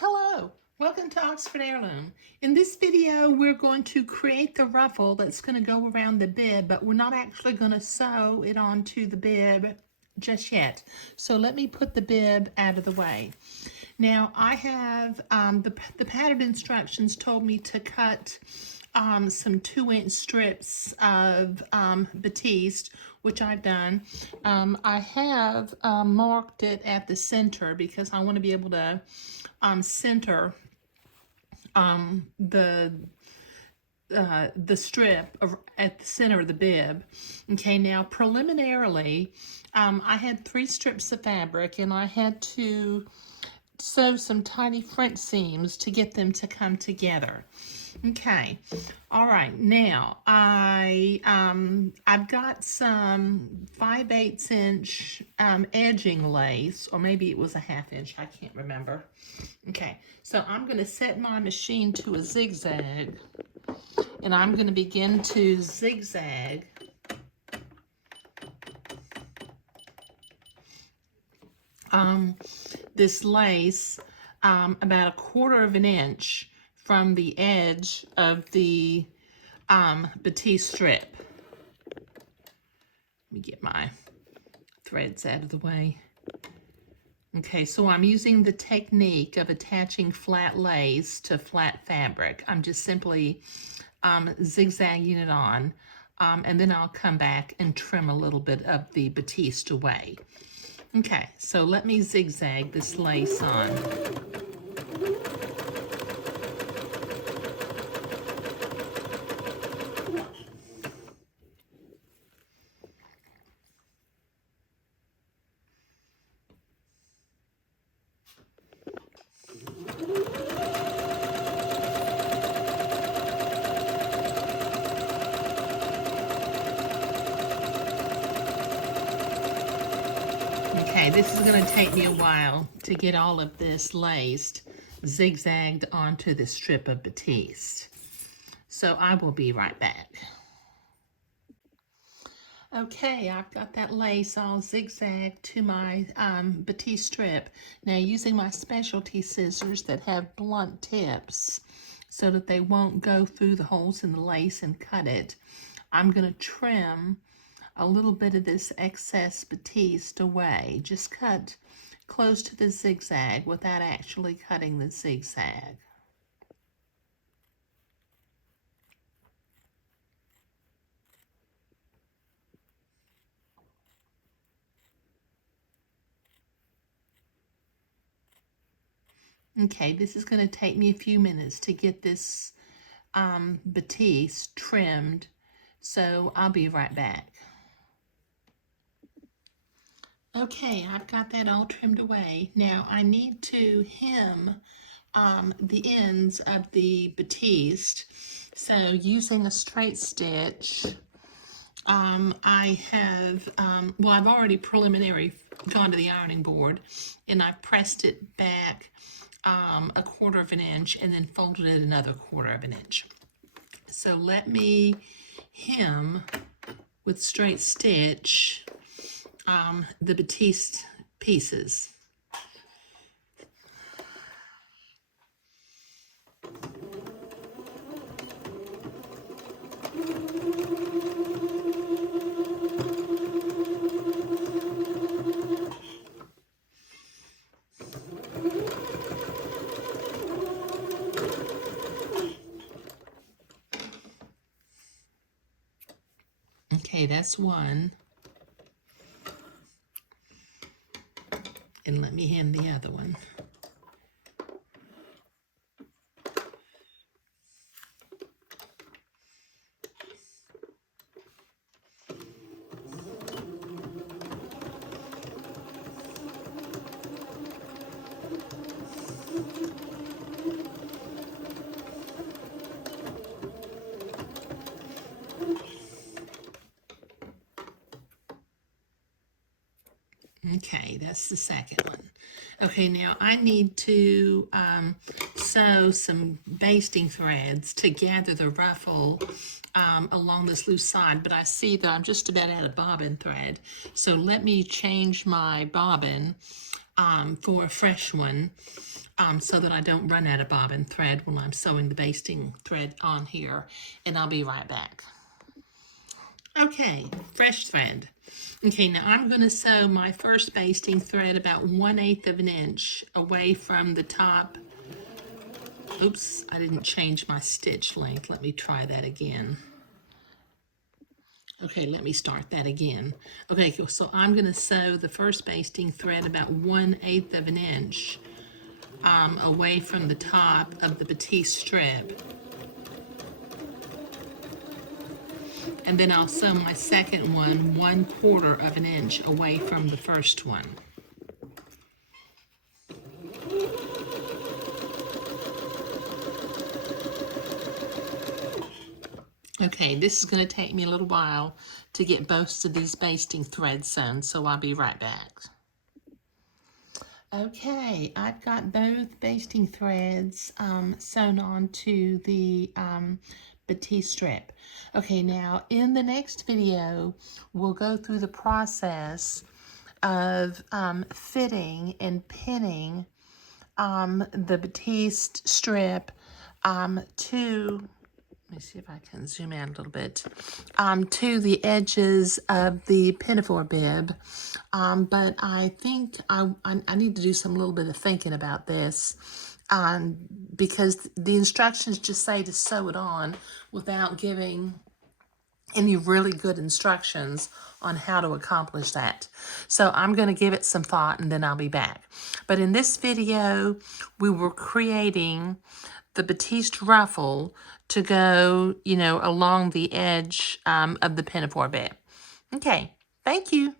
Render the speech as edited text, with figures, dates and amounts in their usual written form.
Hello, welcome to Oxford Heirloom. In this video, we're going to create the ruffle that's going to go around the bib, but we're not actually going to sew it onto the bib just yet. So let me put the bib out of the way. Now I have, the pattern instructions told me to cut some 2-inch strips of batiste, which I've done. I have marked it at the center because I want to be able to center the strip at the center of the bib. Okay, now preliminarily, I had 3 strips of fabric and I had to sew some tiny French seams to get them to come together. Okay, all right, now I've got some 5/8 inch edging lace, or maybe it was a 1/2 inch, I can't remember. Okay, so I'm going to set my machine to a zigzag, and I'm going to begin to zigzag this lace about 1/4 of an inch from the edge of the batiste strip. Let me get my threads out of the way. Okay, so I'm using the technique of attaching flat lace to flat fabric. I'm just simply zigzagging it on, and then I'll come back and trim a little bit of the batiste away. Okay, so let me zigzag this lace on. Okay, this is going to take me a while to get all of this laced, zigzagged onto the strip of batiste. So I will be right back. Okay, I've got that lace all zigzagged to my batiste strip. Now, using my specialty scissors that have blunt tips so that they won't go through the holes in the lace and cut it, I'm going to trim a little bit of this excess batiste away. Just cut close to the zigzag without actually cutting the zigzag. Okay, this is going to take me a few minutes to get this batiste trimmed, so I'll be right back. Okay, I've got that all trimmed away. Now I need to hem the ends of the batiste. So using a straight stitch, I have, well, I've already preliminary gone to the ironing board and I pressed it back 1/4 of an inch and then folded it another 1/4 of an inch. So let me hem with straight stitch the batiste pieces. Okay, that's one. And let me hem the other one. Okay, that's the second one. Okay, now I need to sew some basting threads to gather the ruffle along this loose side, but I see that I'm just about out of bobbin thread. So let me change my bobbin for a fresh one so that I don't run out of bobbin thread when I'm sewing the basting thread on here, and I'll be right back. Okay, fresh thread. Okay, now I'm going to sew my first basting thread about 1/8 of an inch away from the top. Oops, I didn't change my stitch length. Let me try that again. Okay, let me start that again. Okay, so I'm going to sew the first basting thread about 1/8 of an inch away from the top of the batiste strip. And then I'll sew my second one 1/4 of an inch away from the first one. Okay, this is going to take me a little while to get both of these basting threads sewn, so I'll be right back. Okay, I've got both basting threads sewn onto the batiste strip. Okay, now in the next video, we'll go through the process of fitting and pinning the batiste strip to, let me see if I can zoom out a little bit, to the edges of the Pinafore bib. But I think I need to do some little bit of thinking about this because the instructions just say to sew it on without giving any really good instructions on how to accomplish that. So I'm going to give it some thought and then I'll be back. But in this video, we were creating the batiste ruffle to go, along the edge of the Pinafore bib. Okay, thank you.